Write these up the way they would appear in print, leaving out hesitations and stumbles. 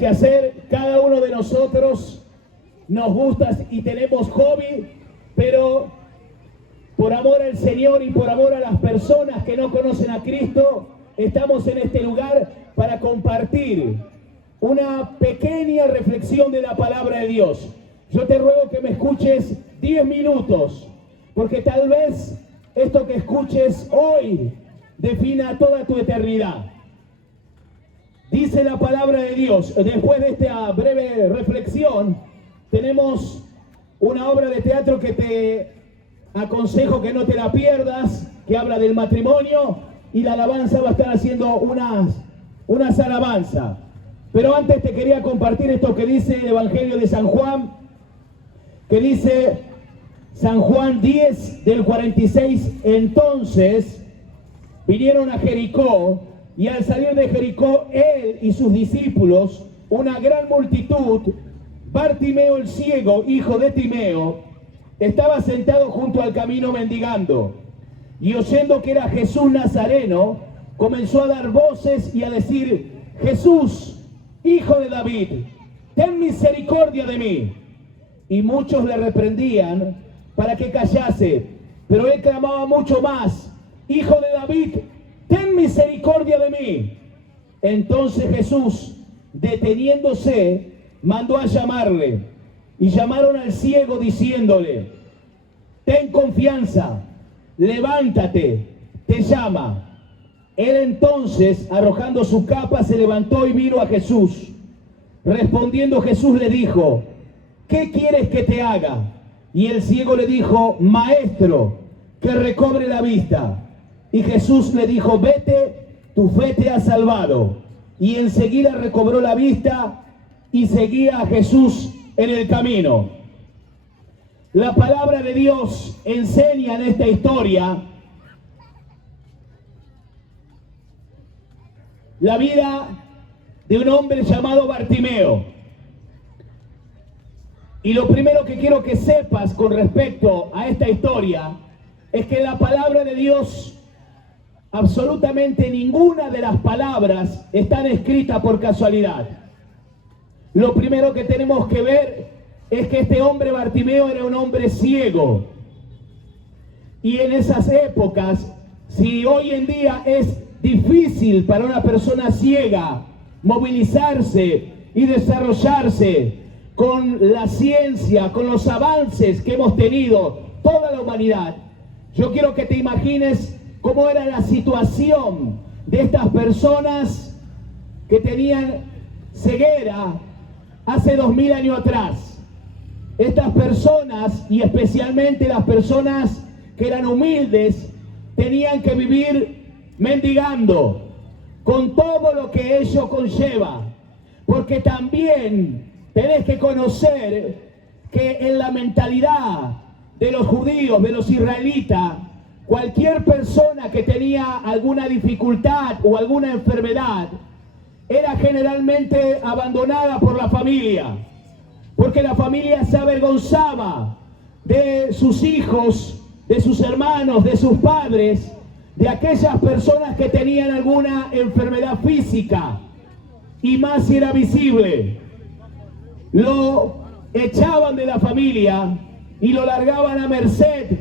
que hacer. Cada uno de nosotros nos gusta y tenemos hobby, pero por amor al Señor y por amor a las personas que no conocen a Cristo, estamos en este lugar para compartir una pequeña reflexión de la palabra de Dios. Yo te ruego que me escuches 10 minutos, porque tal vez esto que escuches hoy defina toda tu eternidad. Dice la palabra de Dios, después de esta breve reflexión, tenemos una obra de teatro que te aconsejo que no te la pierdas, que habla del matrimonio, y la alabanza va a estar haciendo unas alabanzas. Pero antes te quería compartir esto que dice el Evangelio de San Juan, que dice San Juan 10 del 46, entonces vinieron a Jericó, y al salir de Jericó, él y sus discípulos, una gran multitud, Bartimeo el ciego, hijo de Timeo, estaba sentado junto al camino mendigando, y oyendo que era Jesús Nazareno, comenzó a dar voces y a decir, Jesús, hijo de David, ten misericordia de mí. Y muchos le reprendían para que callase, pero él clamaba mucho más, Hijo de David, ten misericordia de mí. Entonces Jesús, deteniéndose, mandó a llamarle, y llamaron al ciego diciéndole, ten confianza, levántate, te llama. Él entonces, arrojando su capa, se levantó y vino a Jesús. Respondiendo Jesús le dijo, ¿qué quieres que te haga? Y el ciego le dijo, Maestro, que recobre la vista. Y Jesús le dijo, vete, tu fe te ha salvado. Y enseguida recobró la vista y seguía a Jesús en el camino. La palabra de Dios enseña en esta historia la vida de un hombre llamado Bartimeo. Y lo primero que quiero que sepas con respecto a esta historia es que la palabra de Dios, absolutamente ninguna de las palabras están escritas por casualidad. Lo primero que tenemos que ver es que este hombre Bartimeo era un hombre ciego. Y en esas épocas, si hoy en día es difícil para una persona ciega movilizarse y desarrollarse con la ciencia, con los avances que hemos tenido toda la humanidad, yo quiero que te imagines cómo era la situación de estas personas que tenían ceguera hace 2000 años atrás. Estas personas, y especialmente las personas que eran humildes, tenían que vivir mendigando, con todo lo que ello conlleva, porque también tenés que conocer que en la mentalidad de los judíos, de los israelitas, cualquier persona que tenía alguna dificultad o alguna enfermedad era generalmente abandonada por la familia, porque la familia se avergonzaba de sus hijos, de sus hermanos, de sus padres, de aquellas personas que tenían alguna enfermedad física, y más si era visible. Lo echaban de la familia y lo largaban a merced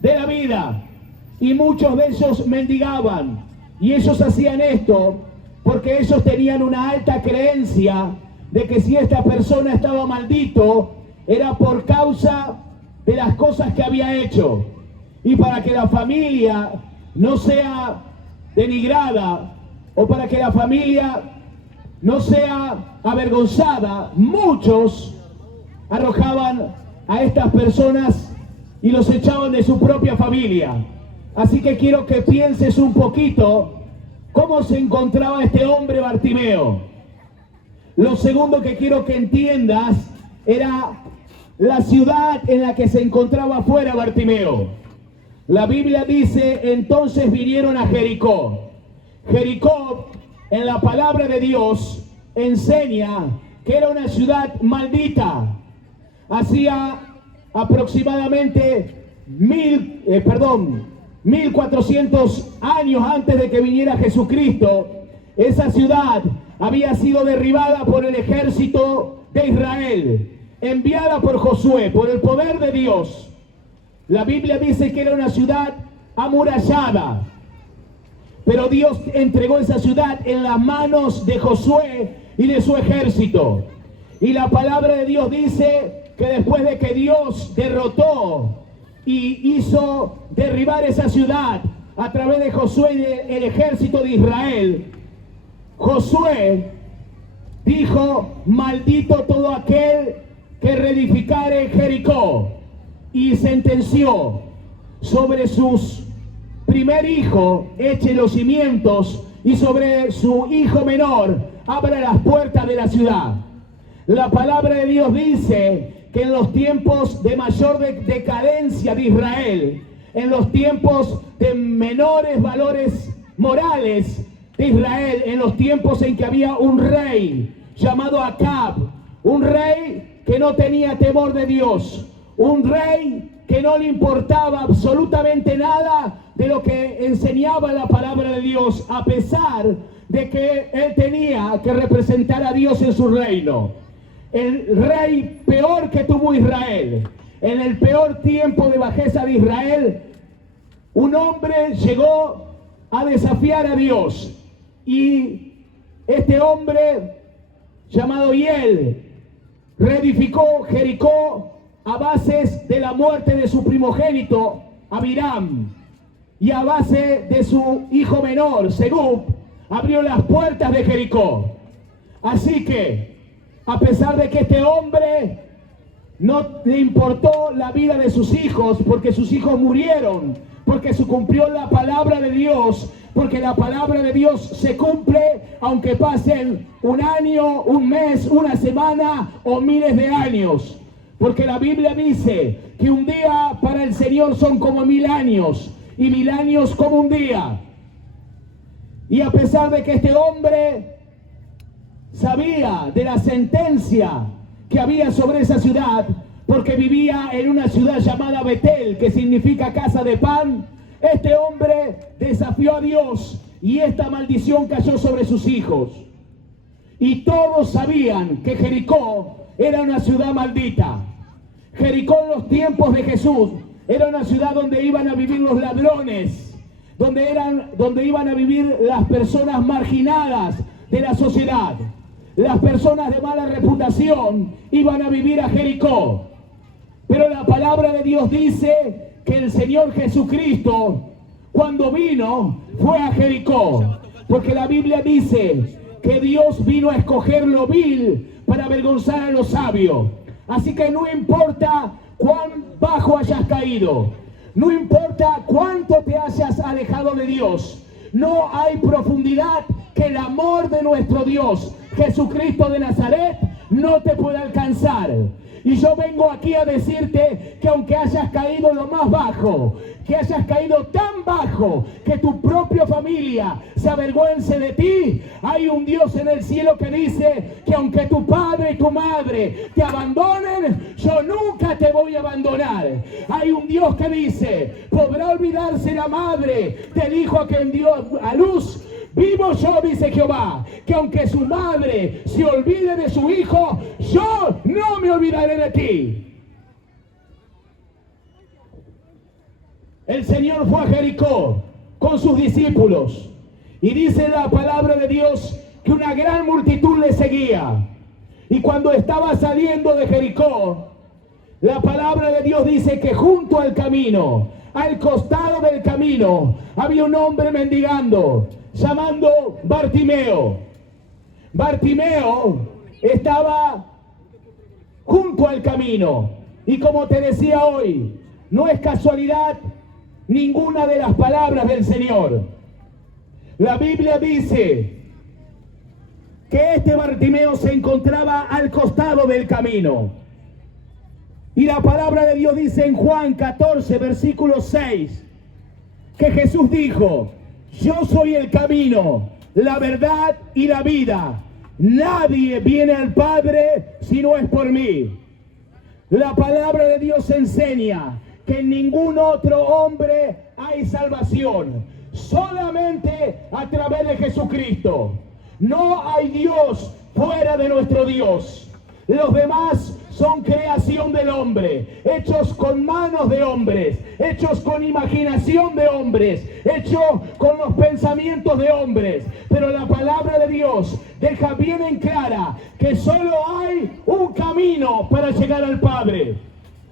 de la vida, y muchos de ellos mendigaban, y ellos hacían esto porque ellos tenían una alta creencia de que si esta persona estaba maldito era por causa de las cosas que había hecho. Y para que la familia no sea denigrada, o para que la familia no sea avergonzada, muchos arrojaban a estas personas y los echaban de su propia familia. Así que quiero que pienses un poquito cómo se encontraba este hombre Bartimeo. Lo segundo que quiero que entiendas era la ciudad en la que se encontraba afuera Bartimeo. La Biblia dice, entonces vinieron a Jericó. Jericó, en la palabra de Dios, enseña que era una ciudad maldita. Hacía aproximadamente 1400 años antes de que viniera Jesucristo, esa ciudad había sido derribada por el ejército de Israel, enviada por Josué, por el poder de Dios. La Biblia dice que era una ciudad amurallada, pero Dios entregó esa ciudad en las manos de Josué y de su ejército. Y la palabra de Dios dice que después de que Dios derrotó y hizo derribar esa ciudad a través de Josué y del ejército de Israel, Josué dijo: maldito todo aquel que reedificare Jericó, y sentenció sobre sus primer hijo eche los cimientos, y sobre su hijo menor abra las puertas de la ciudad. La palabra de Dios dice que en los tiempos de mayor decadencia de Israel, en los tiempos de menores valores morales de Israel, en los tiempos en que había un rey llamado Acab, un rey que no tenía temor de Dios, un rey que no le importaba absolutamente nada de lo que enseñaba la palabra de Dios, a pesar de que él tenía que representar a Dios en su reino. El rey peor que tuvo Israel, en el peor tiempo de bajeza de Israel, un hombre llegó a desafiar a Dios, y este hombre llamado Hiel reedificó Jericó a bases de la muerte de su primogénito Abiram, y a base de su hijo menor Segub abrió las puertas de Jericó. Así que, a pesar de que este hombre no le importó la vida de sus hijos, porque sus hijos murieron, porque se cumplió la palabra de Dios, porque la palabra de Dios se cumple aunque pasen un año, un mes, una semana o miles de años. Porque la Biblia dice que un día para el Señor son como 1000 años, y 1000 años como un día. Y a pesar de que este hombre sabía de la sentencia que había sobre esa ciudad, porque vivía en una ciudad llamada Betel, que significa casa de pan, este hombre desafió a Dios, y esta maldición cayó sobre sus hijos. Y todos sabían que Jericó era una ciudad maldita. Jericó en los tiempos de Jesús era una ciudad donde iban a vivir los ladrones, donde iban a vivir las personas marginadas de la sociedad. Las personas de mala reputación iban a vivir a Jericó. Pero la palabra de Dios dice que el Señor Jesucristo, cuando vino, fue a Jericó. Porque la Biblia dice que Dios vino a escoger lo vil para avergonzar a los sabios. Así que no importa cuán bajo hayas caído, no importa cuánto te hayas alejado de Dios, no hay profundidad que el amor de nuestro Dios, Jesucristo de Nazaret, no te pueda alcanzar. Y yo vengo aquí a decirte que aunque hayas caído lo más bajo, que hayas caído tan bajo que tu propia familia se avergüence de ti, hay un Dios en el cielo que dice que aunque tu padre y tu madre te abandonen, yo nunca te voy a abandonar. Hay un Dios que dice: podrá olvidarse la madre del hijo a quien dio a luz. Vivo yo, dice Jehová, que aunque su madre se olvide de su hijo, yo no me olvidaré de ti. El Señor fue a Jericó con sus discípulos, y dice la palabra de Dios que una gran multitud le seguía. Y cuando estaba saliendo de Jericó, la palabra de Dios dice que junto al camino, al costado del camino, había un hombre mendigando, llamando Bartimeo. Bartimeo estaba junto al camino, y como te decía hoy, no es casualidad ninguna de las palabras del Señor. La Biblia dice que este Bartimeo se encontraba al costado del camino, y la palabra de Dios dice en Juan 14, versículo 6, que Jesús dijo: yo soy el camino, la verdad y la vida. Nadie viene al Padre si no es por mí. La palabra de Dios enseña que en ningún otro hombre hay salvación, solamente a través de Jesucristo. No hay Dios fuera de nuestro Dios. Los demás son creación del hombre, hechos con manos de hombres, hechos con imaginación de hombres, hechos con los pensamientos de hombres. Pero la palabra de Dios deja bien en clara que solo hay un camino para llegar al Padre.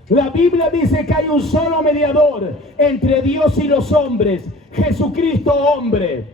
La Biblia dice que hay un solo mediador entre Dios y los hombres, Jesucristo hombre.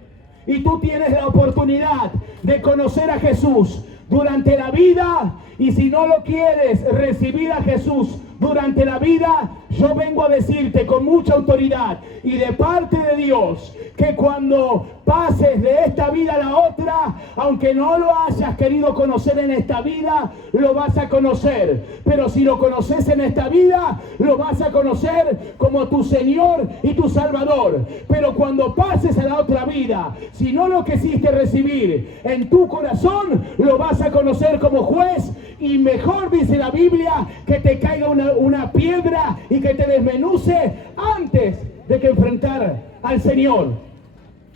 Y tú tienes la oportunidad de conocer a Jesús durante la vida, y si no lo quieres recibir a Jesús durante la vida, yo vengo a decirte con mucha autoridad y de parte de Dios que cuando pases de esta vida a la otra, aunque no lo hayas querido conocer en esta vida, lo vas a conocer. Pero si lo conoces en esta vida, lo vas a conocer como tu Señor y tu Salvador. Pero cuando pases a la otra vida, si no lo quisiste recibir en tu corazón, lo vas a conocer como juez. Y mejor dice la Biblia que te caiga una piedra y que te desmenuce antes de que enfrentar al Señor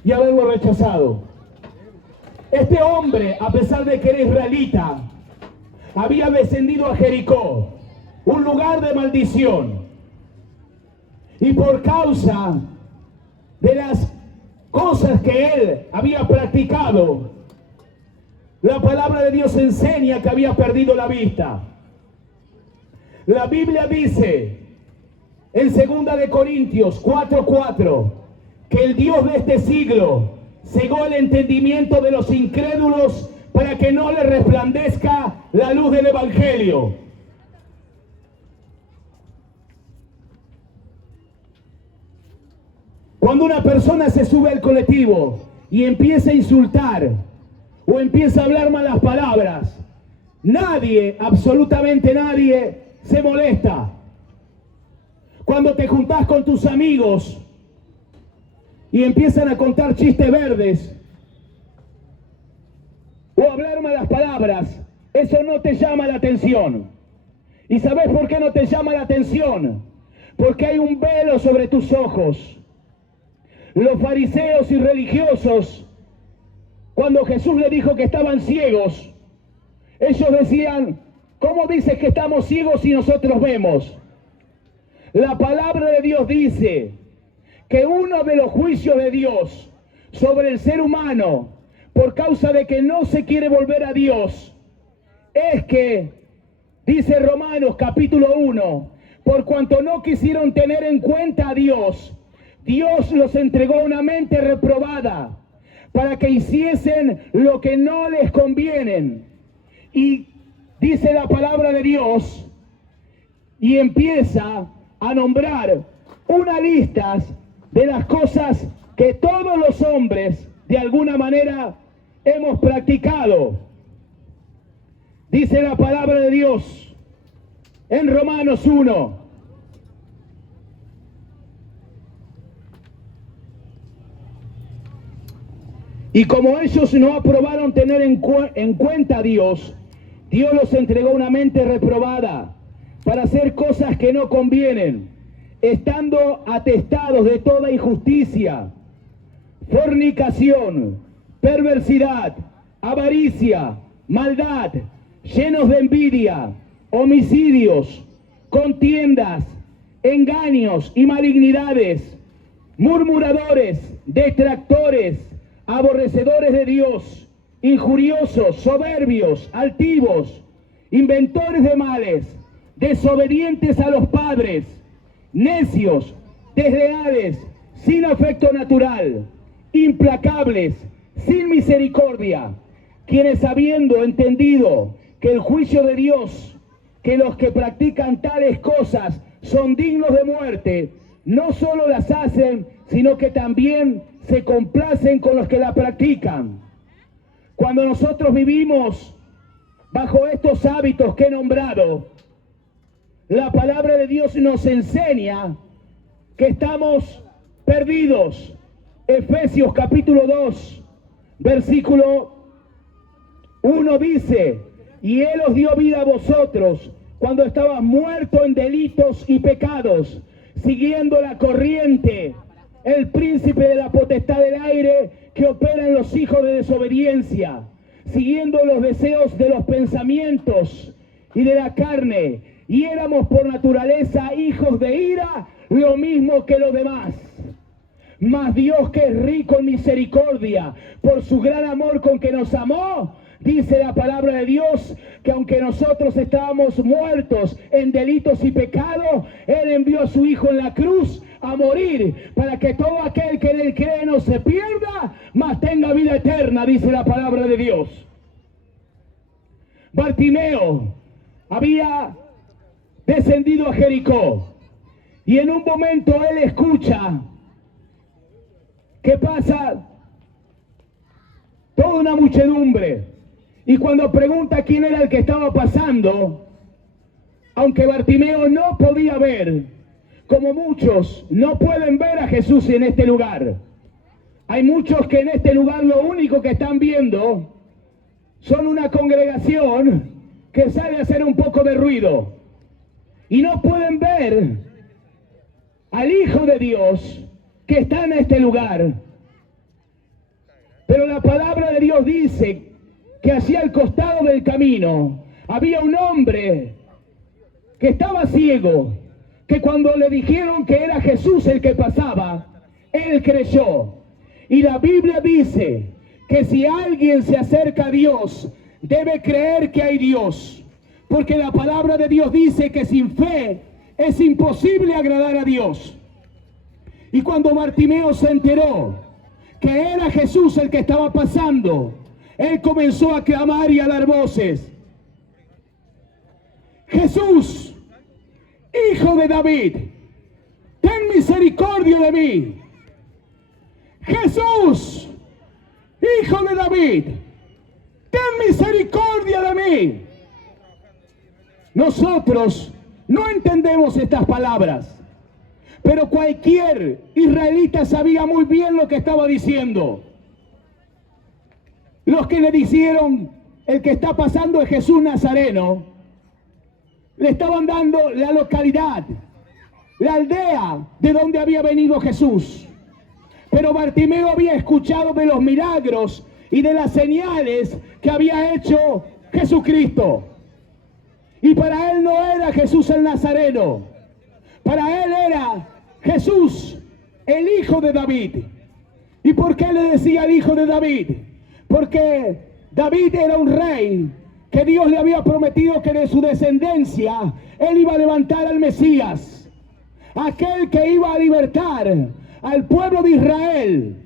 y haberlo rechazado. Este hombre, a pesar de que era israelita, había descendido a Jericó, un lugar de maldición. Y por causa de las cosas que él había practicado, la palabra de Dios enseña que había perdido la vista. La Biblia dice en 2 de Corintios 4:4 que el Dios de este siglo cegó el entendimiento de los incrédulos para que no le resplandezca la luz del Evangelio. Cuando una persona se sube al colectivo y empieza a insultar o empieza a hablar malas palabras, nadie, absolutamente nadie, se molesta. Cuando te juntás con tus amigos y empiezan a contar chistes verdes o hablar malas palabras, eso no te llama la atención. ¿Y sabes por qué no te llama la atención? Porque hay un velo sobre tus ojos. Los fariseos y religiosos, cuando Jesús le dijo que estaban ciegos, ellos decían: ¿cómo dices que estamos ciegos si nosotros vemos? La palabra de Dios dice que uno de los juicios de Dios sobre el ser humano, por causa de que no se quiere volver a Dios, es que, dice Romanos capítulo 1, por cuanto no quisieron tener en cuenta a Dios, Dios los entregó a una mente reprobada para que hiciesen lo que no les conviene. Y dice la palabra de Dios y empieza a nombrar una lista de las cosas que todos los hombres de alguna manera hemos practicado. Dice la palabra de Dios en Romanos 1. Y como ellos no aprobaron tener en cuenta a Dios, Dios los entregó una mente reprobada para hacer cosas que no convienen, estando atestados de toda injusticia, fornicación, perversidad, avaricia, maldad, llenos de envidia, homicidios, contiendas, engaños y malignidades, murmuradores, detractores, aborrecedores de Dios, injuriosos, soberbios, altivos, inventores de males, desobedientes a los padres, necios, desleales, sin afecto natural, implacables, sin misericordia, quienes habiendo entendido que el juicio de Dios, que los que practican tales cosas son dignos de muerte, no solo las hacen, sino que también se complacen con los que la practican. Cuando nosotros vivimos bajo estos hábitos que he nombrado, la palabra de Dios nos enseña que estamos perdidos. Efesios capítulo 2, versículo 1 dice: y Él os dio vida a vosotros cuando estabas muertos en delitos y pecados, siguiendo la corriente el príncipe de la potestad del aire que opera en los hijos de desobediencia, siguiendo los deseos de los pensamientos y de la carne, y éramos por naturaleza hijos de ira, lo mismo que los demás. Mas Dios, que es rico en misericordia, por su gran amor con que nos amó, dice la palabra de Dios, que aunque nosotros estábamos muertos en delitos y pecados, Él envió a su Hijo en la cruz a morir, para que todo aquel que en Él cree no se pierda, mas tenga vida eterna, dice la palabra de Dios. Bartimeo había descendido a Jericó, y en un momento él escucha que pasa toda una muchedumbre, y cuando pregunta quién era el que estaba pasando, aunque Bartimeo no podía ver, como muchos no pueden ver a Jesús en este lugar. Hay muchos que en este lugar lo único que están viendo son una congregación que sale a hacer un poco de ruido, y no pueden ver al Hijo de Dios que está en este lugar. Pero la palabra de Dios dice que hacia el costado del camino había un hombre que estaba ciego, que cuando le dijeron que era Jesús el que pasaba, él creyó. Y la Biblia dice que si alguien se acerca a Dios, debe creer que hay Dios, porque la palabra de Dios dice que sin fe es imposible agradar a Dios. Y cuando Bartimeo se enteró que era Jesús el que estaba pasando, él comenzó a clamar y a dar voces: Jesús, Hijo de David, ten misericordia de mí. Jesús, Hijo de David, ten misericordia de mí. Nosotros no entendemos estas palabras, pero cualquier israelita sabía muy bien lo que estaba diciendo. Los que le dijeron el que está pasando es Jesús Nazareno, le estaban dando la localidad, la aldea de donde había venido Jesús. Pero Bartimeo había escuchado de los milagros y de las señales que había hecho Jesucristo. Y para él no era Jesús el Nazareno, para él era Jesús, el Hijo de David. ¿Y por qué le decía el Hijo de David? Porque David era un rey que Dios le había prometido que de su descendencia él iba a levantar al Mesías, aquel que iba a libertar al pueblo de Israel,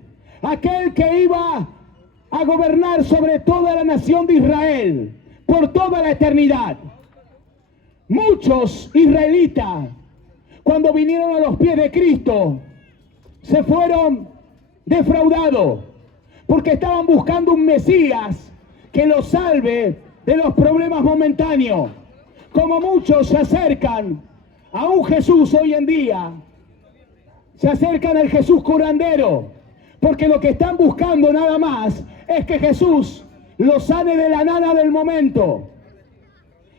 aquel que iba a gobernar sobre toda la nación de Israel por toda la eternidad. Muchos israelitas, cuando vinieron a los pies de Cristo, se fueron defraudados, porque estaban buscando un Mesías que los salve de los problemas momentáneos. Como muchos se acercan a un Jesús hoy en día, se acercan al Jesús curandero, porque lo que están buscando nada más es que Jesús los sane de la nada del momento.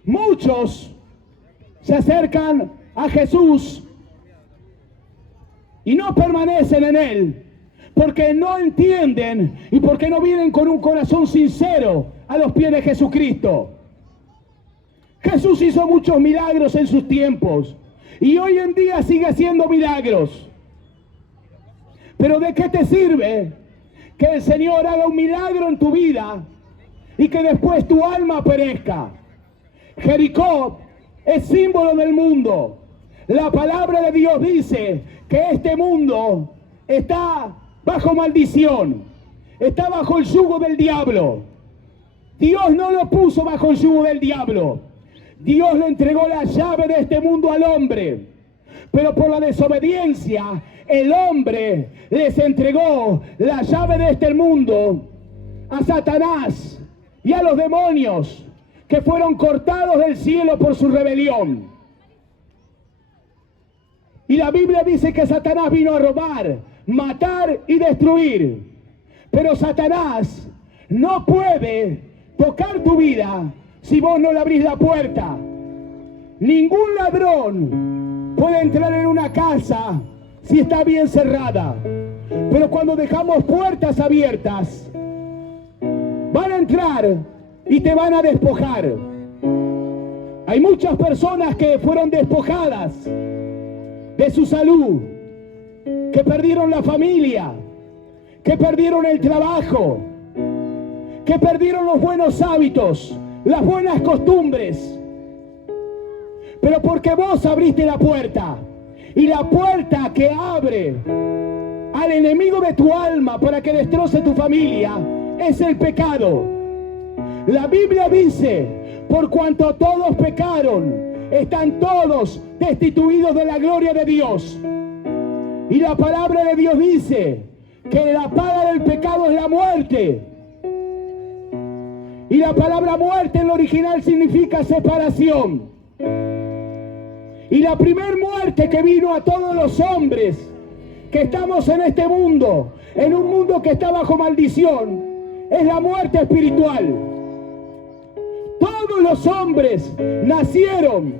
Muchos se acercan a Jesús y no permanecen en Él, porque no entienden y porque no vienen con un corazón sincero a los pies de Jesucristo. Jesús hizo muchos milagros en sus tiempos y hoy en día sigue haciendo milagros. Pero ¿de qué te sirve que el Señor haga un milagro en tu vida y que después tu alma perezca? Jericó es símbolo del mundo. La palabra de Dios dice que este mundo está bajo maldición, está bajo el yugo del diablo. Dios no lo puso bajo el yugo del diablo. Dios le entregó la llave de este mundo al hombre, pero por la desobediencia el hombre les entregó la llave de este mundo a Satanás y a los demonios, que fueron cortados del cielo por su rebelión. Y la Biblia dice que Satanás vino a robar, matar y destruir. Pero Satanás no puede tocar tu vida si vos no le abrís la puerta. Ningún ladrón puede entrar en una casa si está bien cerrada. Pero cuando dejamos puertas abiertas, van a entrar y te van a despojar. Hay muchas personas que fueron despojadas de su salud, que perdieron la familia, que perdieron el trabajo, que perdieron los buenos hábitos, las buenas costumbres. Pero porque vos abriste la puerta, y la puerta que abre al enemigo de tu alma para que destroce tu familia es el pecado. La Biblia dice: por cuanto todos pecaron, están todos destituidos de la gloria de Dios. Y la palabra de Dios dice que la paga del pecado es la muerte. Y la palabra muerte en lo original significa separación. Y la primer muerte que vino a todos los hombres que estamos en este mundo, en un mundo que está bajo maldición, es la muerte espiritual. Todos los hombres nacieron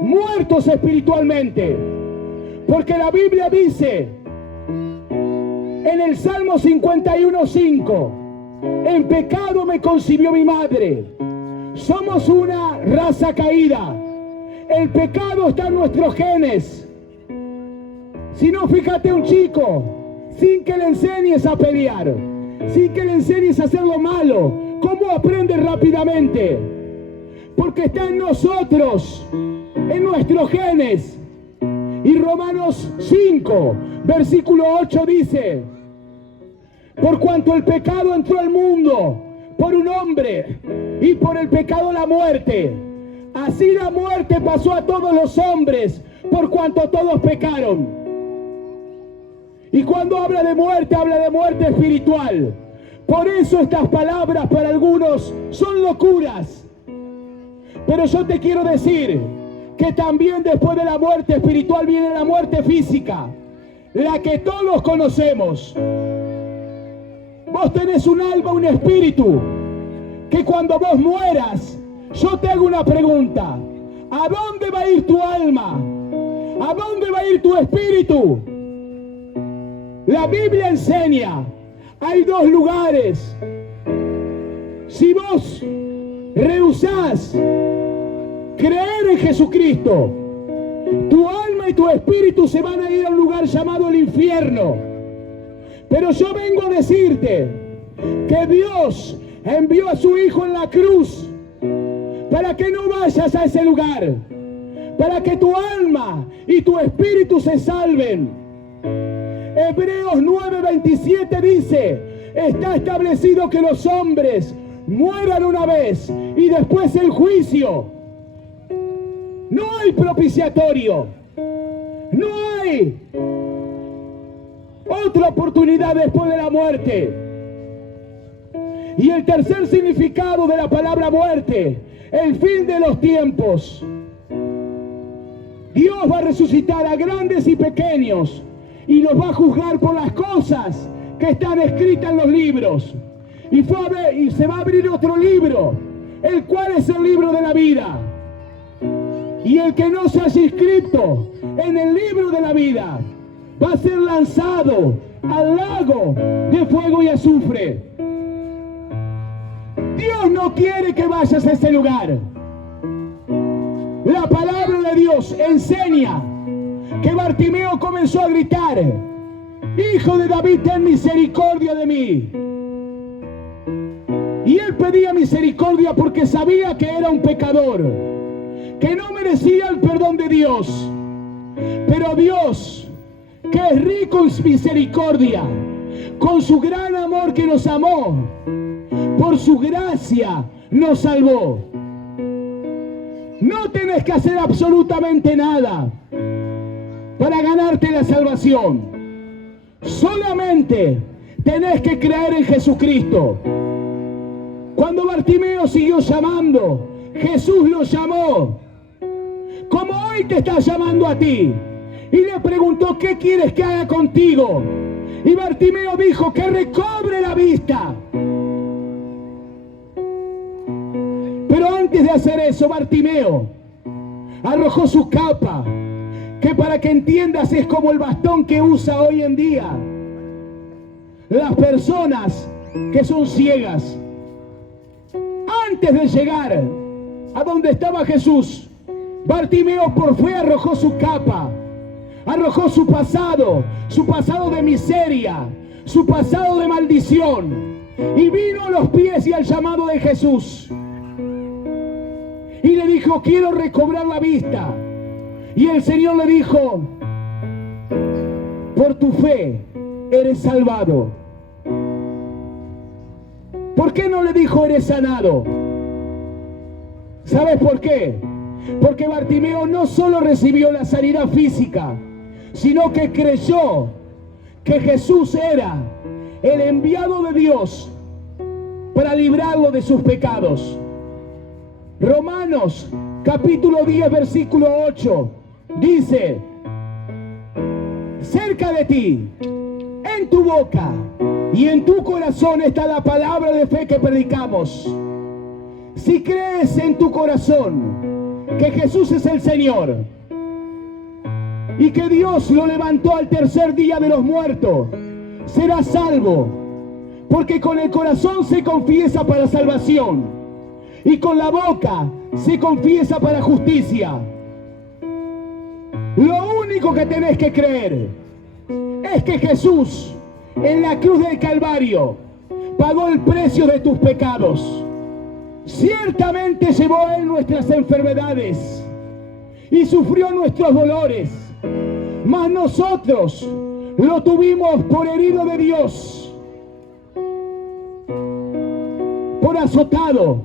muertos espiritualmente, porque la Biblia dice en el Salmo 51:5: en pecado me concibió mi madre. Somos una raza caída. El pecado está en nuestros genes. Si no, fíjate un chico, sin que le enseñes a pelear, sin que le enseñes a hacer lo malo, ¿cómo aprende rápidamente? Porque está en nosotros, en nuestros genes. Y Romanos 5, versículo 8 dice: por cuanto el pecado entró al mundo por un hombre, y por el pecado la muerte, así la muerte pasó a todos los hombres, por cuanto todos pecaron. Y cuando habla de muerte espiritual. Por eso estas palabras para algunos son locuras. Pero yo te quiero decir que también después de la muerte espiritual viene la muerte física, la que todos conocemos. Vos tenés un alma, un espíritu, que cuando vos mueras, yo te hago una pregunta: ¿a dónde va a ir tu alma? ¿A dónde va a ir tu espíritu? La Biblia enseña, hay dos lugares. Si vos rehusás creer en Jesucristo, tu alma y tu espíritu se van a ir a un lugar llamado el infierno. Pero yo vengo a decirte que Dios envió a su Hijo en la cruz para que no vayas a ese lugar, para que tu alma y tu espíritu se salven. Hebreos 9:27 dice: está establecido que los hombres mueran una vez y después el juicio. No hay propiciatorio, no hay otra oportunidad después de la muerte. Y el tercer significado de la palabra muerte: el fin de los tiempos. Dios va a resucitar a grandes y pequeños y los va a juzgar por las cosas que están escritas en los libros. Y se va a abrir otro libro, el cual es el libro de la vida. Y el que no se haya inscrito en el libro de la vida va a ser lanzado al lago de fuego y azufre. Dios no quiere que vayas a ese lugar. La palabra de Dios enseña que Bartimeo comenzó a gritar: Hijo de David, ten misericordia de mí. Y él pedía misericordia porque sabía que era un pecador, que no merecía el perdón de Dios. Pero Dios, que es rico en misericordia, con su gran amor que nos amó, por su gracia nos salvó. No tenés que hacer absolutamente nada para ganarte la salvación. Solamente tenés que creer en Jesucristo. Cuando Bartimeo siguió llamando, Jesús lo llamó, como hoy te está llamando a ti, y le preguntó: ¿qué quieres que haga contigo? Y Bartimeo dijo: que recobre la vista. Pero antes de hacer eso, Bartimeo arrojó su capa, que para que entiendas es como el bastón que usa hoy en día las personas que son ciegas. Antes de llegar a donde estaba Jesús, Bartimeo por fe arrojó su capa, arrojó su pasado de miseria, su pasado de maldición, y vino a los pies y al llamado de Jesús. Y le dijo: quiero recobrar la vista. Y el Señor le dijo: por tu fe eres salvado. ¿Por qué no le dijo eres sanado? ¿Sabes por qué? Porque Bartimeo no solo recibió la sanidad física, sino que creyó que Jesús era el enviado de Dios para librarlo de sus pecados. Romanos capítulo 10 versículo 8 dice: cerca de ti, en tu boca y en tu corazón está la palabra de fe que predicamos. Si crees en tu corazón que Jesús es el Señor y que Dios lo levantó al tercer día de los muertos, serás salvo, porque con el corazón se confiesa para salvación y con la boca se confiesa para justicia. Lo único que tenés que creer es que Jesús en la cruz del Calvario pagó el precio de tus pecados. Ciertamente llevó Él nuestras enfermedades y sufrió nuestros dolores, mas nosotros lo tuvimos por herido de Dios, por azotado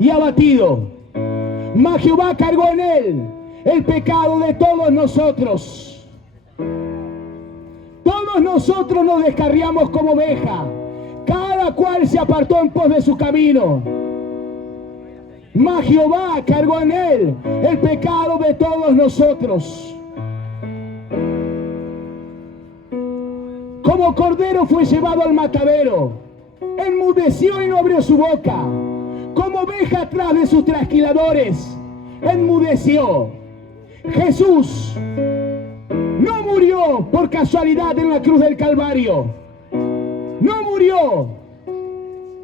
y abatido. Mas Jehová cargó en Él el pecado de todos nosotros. Todos nosotros nos descarriamos como oveja, cada cual se apartó en pos de su camino. Mas Jehová cargó en Él el pecado de todos nosotros. Como cordero fue llevado al matadero, enmudeció y no abrió su boca. Como oveja atrás de sus trasquiladores, enmudeció. Jesús no murió por casualidad en la cruz del Calvario. No murió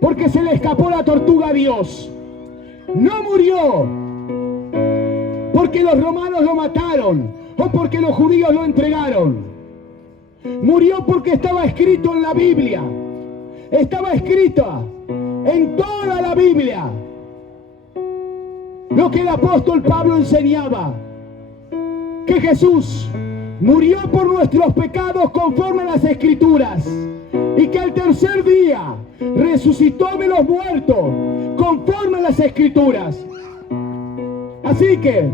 porque se le escapó la tortuga a Dios. No murió porque los romanos lo mataron o porque los judíos lo entregaron. Murió porque estaba escrito en la Biblia. Estaba escrito en toda la Biblia lo que el apóstol Pablo enseñaba: que Jesús murió por nuestros pecados conforme a las Escrituras, y que al tercer día resucitó de los muertos conforme a las Escrituras. Así que,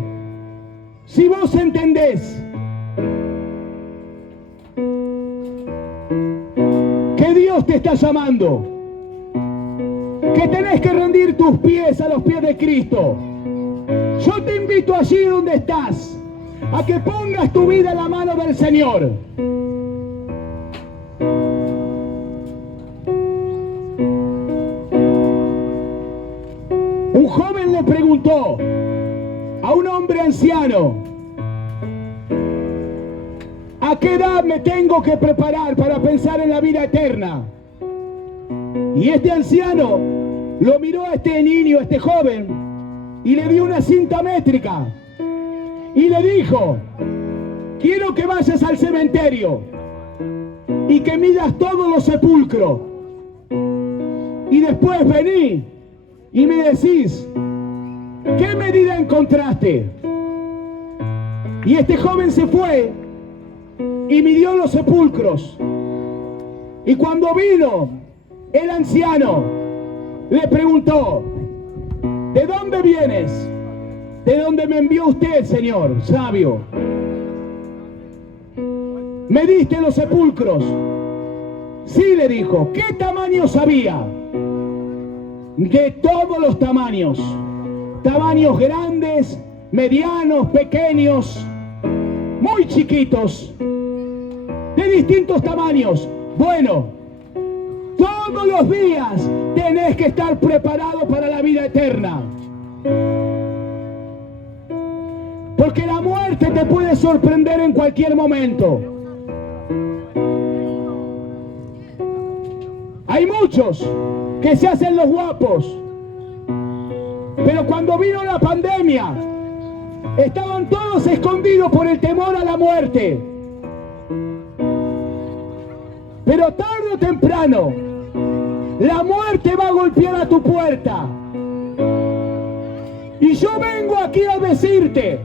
si vos entendés que Dios te está llamando, que tenés que rendir tus pies a los pies de Cristo, yo te invito allí donde estás a que pongas tu vida en la mano del Señor. Un joven le preguntó a un hombre anciano: ¿a qué edad me tengo que preparar para pensar en la vida eterna? Y este anciano lo miró a este niño, a este joven, y le dio una cinta métrica y le dijo: quiero que vayas al cementerio y que midas todos los sepulcros, y después vení y me decís qué medida encontraste. Y este joven se fue y midió los sepulcros, y cuando vino el anciano le preguntó: ¿de dónde vienes? ¿De dónde me envió usted, señor sabio? ¿Mediste los sepulcros? Sí, le dijo. ¿Qué tamaños había? De todos los tamaños. Tamaños grandes, medianos, pequeños, muy chiquitos, de distintos tamaños. Bueno, todos los días tenés que estar preparado para la vida eterna. Porque la muerte este te puede sorprender en cualquier momento. Hay muchos que se hacen los guapos, pero cuando vino la pandemia, estaban todos escondidos por el temor a la muerte. Pero tarde o temprano, la muerte va a golpear a tu puerta. Y yo vengo aquí a decirte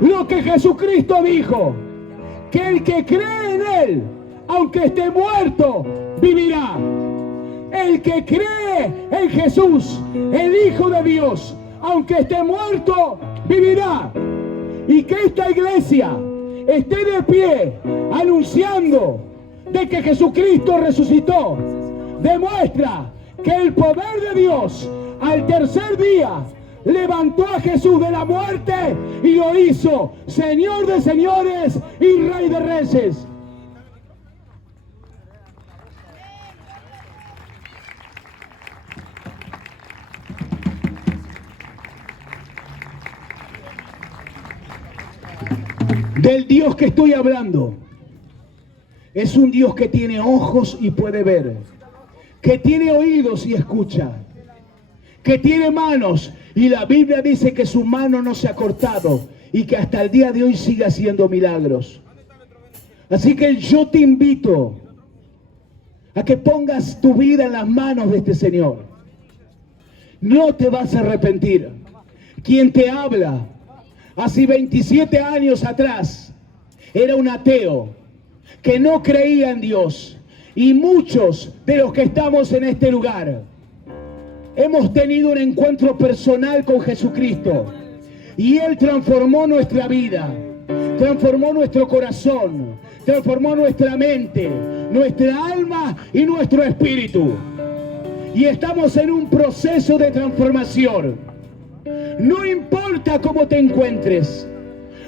lo que Jesucristo dijo, que el que cree en Él, aunque esté muerto, vivirá. El que cree en Jesús, el Hijo de Dios, aunque esté muerto, vivirá. Y que esta iglesia esté de pie anunciando de que Jesucristo resucitó, demuestra que el poder de Dios al tercer día levantó a Jesús de la muerte y lo hizo Señor de señores y Rey de reyes. Del Dios que estoy hablando es un Dios que tiene ojos y puede ver, que tiene oídos y escucha, que tiene manos, y la Biblia dice que su mano no se ha cortado y que hasta el día de hoy sigue haciendo milagros. Así que yo te invito a que pongas tu vida en las manos de este Señor. No te vas a arrepentir. Quien te habla hace 27 años atrás era un ateo que no creía en Dios, y muchos de los que estamos en este lugar hemos tenido un encuentro personal con Jesucristo y Él transformó nuestra vida, transformó nuestro corazón, transformó nuestra mente, nuestra alma y nuestro espíritu, y estamos en un proceso de transformación. No importa cómo te encuentres,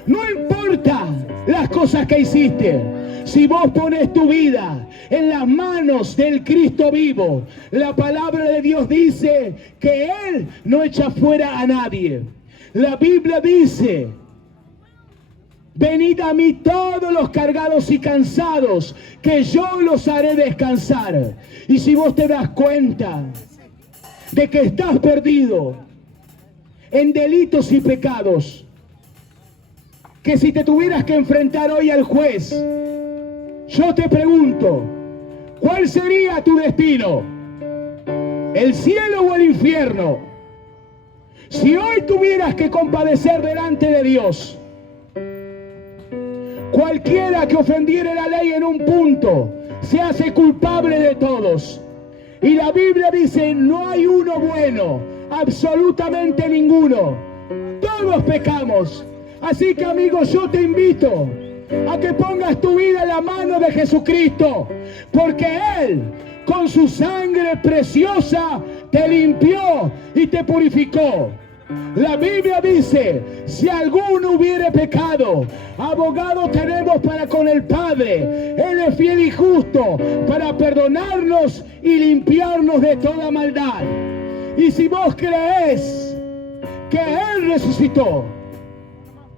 no importa las cosas que hiciste, si vos pones tu vida en las manos del Cristo vivo, la palabra de Dios dice que Él no echa fuera a nadie. La Biblia dice: venid a mí todos los cargados y cansados, que yo los haré descansar. Y si vos te das cuenta de que estás perdido en delitos y pecados, que si te tuvieras que enfrentar hoy al juez, yo te pregunto, ¿cuál sería tu destino? ¿El cielo o el infierno? Si hoy tuvieras que compadecer delante de Dios, cualquiera que ofendiere la ley en un punto se hace culpable de todos. Y la Biblia dice: no hay uno bueno, absolutamente ninguno. Todos pecamos. Así que, amigos, yo te invito a que pongas tu vida en la mano de Jesucristo, porque Él, con su sangre preciosa, te limpió y te purificó. La Biblia dice: si alguno hubiere pecado, abogado tenemos para con el Padre. Él es fiel y justo para perdonarnos y limpiarnos de toda maldad. Y si vos crees que Él resucitó,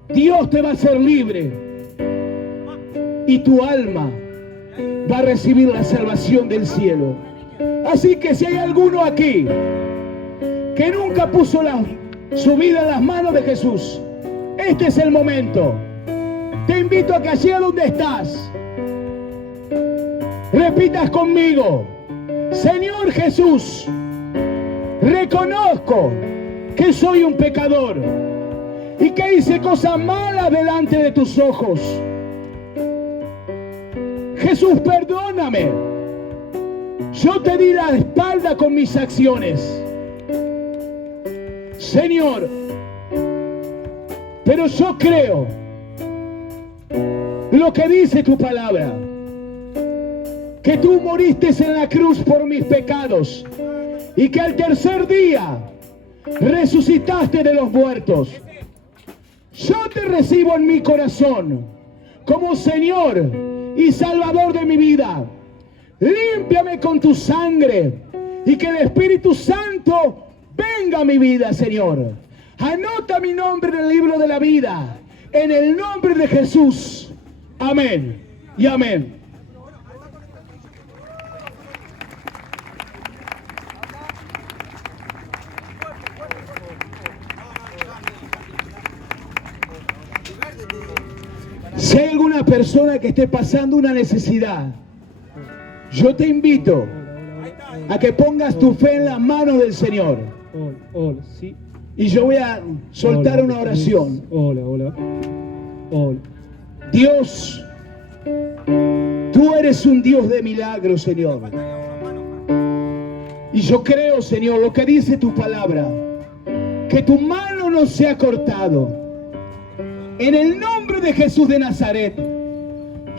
Dios te va a hacer libre y tu alma va a recibir la salvación del cielo. Así que si hay alguno aquí que nunca puso su vida en las manos de Jesús, este es el momento. Te invito a que allí donde estás repitas conmigo: Señor Jesús, reconozco que soy un pecador y que hice cosas malas delante de tus ojos. Jesús, perdóname. Yo te di la espalda con mis acciones, Señor, pero yo creo lo que dice tu palabra, que tú moriste en la cruz por mis pecados y que al tercer día resucitaste de los muertos. Yo te recibo en mi corazón como Señor y Salvador de mi vida. Límpiame con tu sangre y que el Espíritu Santo venga a mi vida, Señor. Anota mi nombre en el libro de la vida. En el nombre de Jesús. Amén y amén. Si hay alguna persona que esté pasando una necesidad, yo te invito a que pongas tu fe en las manos del Señor. Sí. Y yo voy a soltar una oración. Hola. Dios, tú eres un Dios de milagros, Señor. Y yo creo, Señor, lo que dice tu palabra, que tu mano no se ha cortado. En el nombre de Jesús de Nazaret,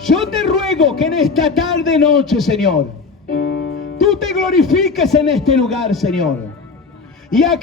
yo te ruego que en esta tarde noche, Señor, tú te glorifiques en este lugar, Señor. Y aquel